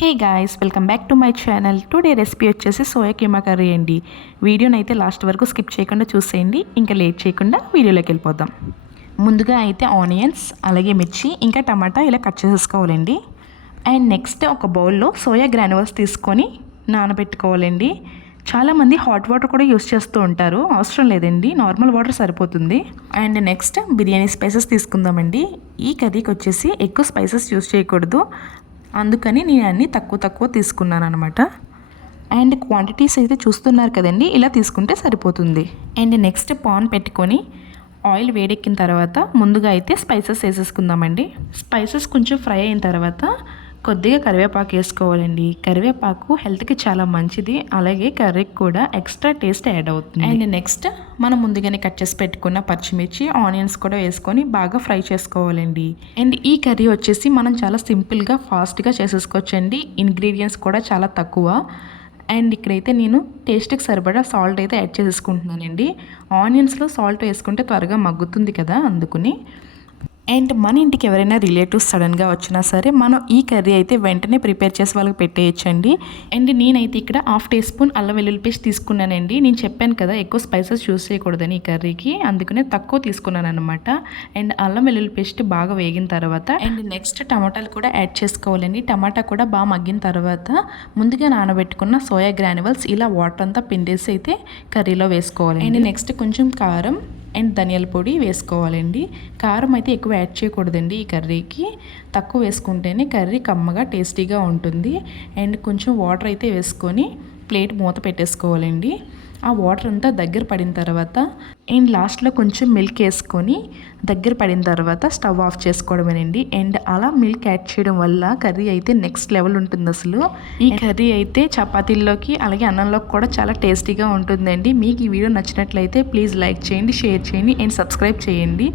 Hey guys welcome back to my channel. Today recipe వచ్చేసి soya keema curry అండి. వీడియోని అయితే లాస్ట్ వరకు స్కిప్ చేయకుండా చూసేయండి. ఇంకా లేట్ చేయకుండా వీడియోలోకి వెళ్ళిపోదాం. ముందుగా అయితే ఆనియన్స్ అలాగే మిర్చి ఇంకా టమాటా ఇలా కట్ చేసేసుకోవాలండి. అండ్ నెక్స్ట్ ఒక బౌల్లో సోయా గ్రానువల్స్ తీసుకొని నానబెట్టుకోవాలండి. చాలామంది హాట్ వాటర్ కూడా యూస్ చేస్తూ ఉంటారు. అవసరం లేదండి. నార్మల్ వాటర్ సరిపోతుంది. అండ్ నెక్స్ట్ బిర్యానీ స్పైసెస్ తీసుకుందామండి. ఈ కర్రీకి వచ్చేసి ఎక్కువ స్పైసెస్ యూస్ చేయకూడదు. అందుకని నేను అన్నీ తక్కువ తక్కువ తీసుకున్నాను అనమాట అండ్ క్వాంటిటీస్ అయితే చూస్తున్నారు కదండి ఇలా తీసుకుంటే సరిపోతుంది. అండ్ నెక్స్ట్ పాన్ పెట్టుకొని ఆయిల్ వేడెక్కిన తర్వాత ముందుగా అయితే స్పైసెస్ వేసేసుకుందామండి. స్పైసెస్ కొంచెం ఫ్రై అయిన తర్వాత కొద్దిగా కరివేపాకు వేసుకోవాలండి. కరివేపాకు హెల్త్కి చాలా మంచిది. అలాగే కర్రీకి కూడా ఎక్స్ట్రా టేస్ట్ యాడ్ అవుతుంది. అండ్ నెక్స్ట్ మనం ముందుగానే కట్ చేసి పెట్టుకున్న పచ్చిమిర్చి ఆనియన్స్ కూడా వేసుకొని బాగా ఫ్రై చేసుకోవాలండి. అండ్ ఈ కర్రీ వచ్చేసి మనం చాలా సింపుల్గా ఫాస్ట్గా చేసేసుకోవచ్చండి. ఇంగ్రీడియంట్స్ కూడా చాలా తక్కువ. అండ్ ఇక్కడైతే నేను టేస్ట్కి సరిపడా సాల్ట్ అయితే యాడ్ చేసేసుకుంటున్నానండి. ఆనియన్స్లో సాల్ట్ వేసుకుంటే త్వరగా మగ్గుతుంది కదా అందుకుని. అండ్ మన ఇంటికి ఎవరైనా రిలేటివ్స్ సడన్గా వచ్చినా సరే మనం ఈ కర్రీ అయితే వెంటనే ప్రిపేర్ చేసి వాళ్ళకి పెట్టేయచ్చండి. అండ్ నేనైతే ఇక్కడ హాఫ్ టీ స్పూన్ అల్లం వెల్లుల్లి పేస్ట్ తీసుకున్నానండి. నేను చెప్పాను కదా ఎక్కువ స్పైసెస్ యూస్ చేయకూడదని ఈ కర్రీకి. అందుకనే తక్కువ తీసుకున్నాను అనమాట అండ్ అల్లం వెల్లుల్లి పేస్ట్ బాగా వేగిన తర్వాత అండ్ నెక్స్ట్ టమాటాలు కూడా యాడ్ చేసుకోవాలండి. టమాటా కూడా బాగా మగ్గిన తర్వాత ముందుగా నానబెట్టుకున్న సోయా గ్రానువల్స్ ఇలా వాటర్ అంతా పిండేసి అయితే కర్రీలో వేసుకోవాలి అండ్ నెక్స్ట్ కొంచెం కారం అండ్ ధనియాల పొడి వేసుకోవాలండి. కారం అయితే ఎక్కువ యాడ్ చేయకూడదండి ఈ కర్రీకి. తక్కువ వేసుకుంటేనే కర్రీ కమ్మగా టేస్టీగా ఉంటుంది. అండ్ కొంచెం వాటర్ అయితే వేసుకొని ప్లేట్ మూత పెట్టేసుకోవాలండి. ఆ వాటర్ అంతా దగ్గర పడిన తర్వాత అండ్ లాస్ట్లో కొంచెం మిల్క్ వేసుకొని దగ్గర పడిన తర్వాత స్టవ్ ఆఫ్ చేసుకోవడమేనండి. అండ్ అలా మిల్క్ యాడ్ చేయడం వల్ల కర్రీ అయితే నెక్స్ట్ లెవెల్ ఉంటుంది అసలు. ఈ కర్రీ అయితే చపాతీల్లోకి అలాగే అన్నంలోకి కూడా చాలా టేస్టీగా ఉంటుందండి. మీకు ఈ వీడియో నచ్చినట్లయితే ప్లీజ్ లైక్ చేయండి షేర్ చేయండి అండ్ సబ్స్క్రైబ్ చేయండి.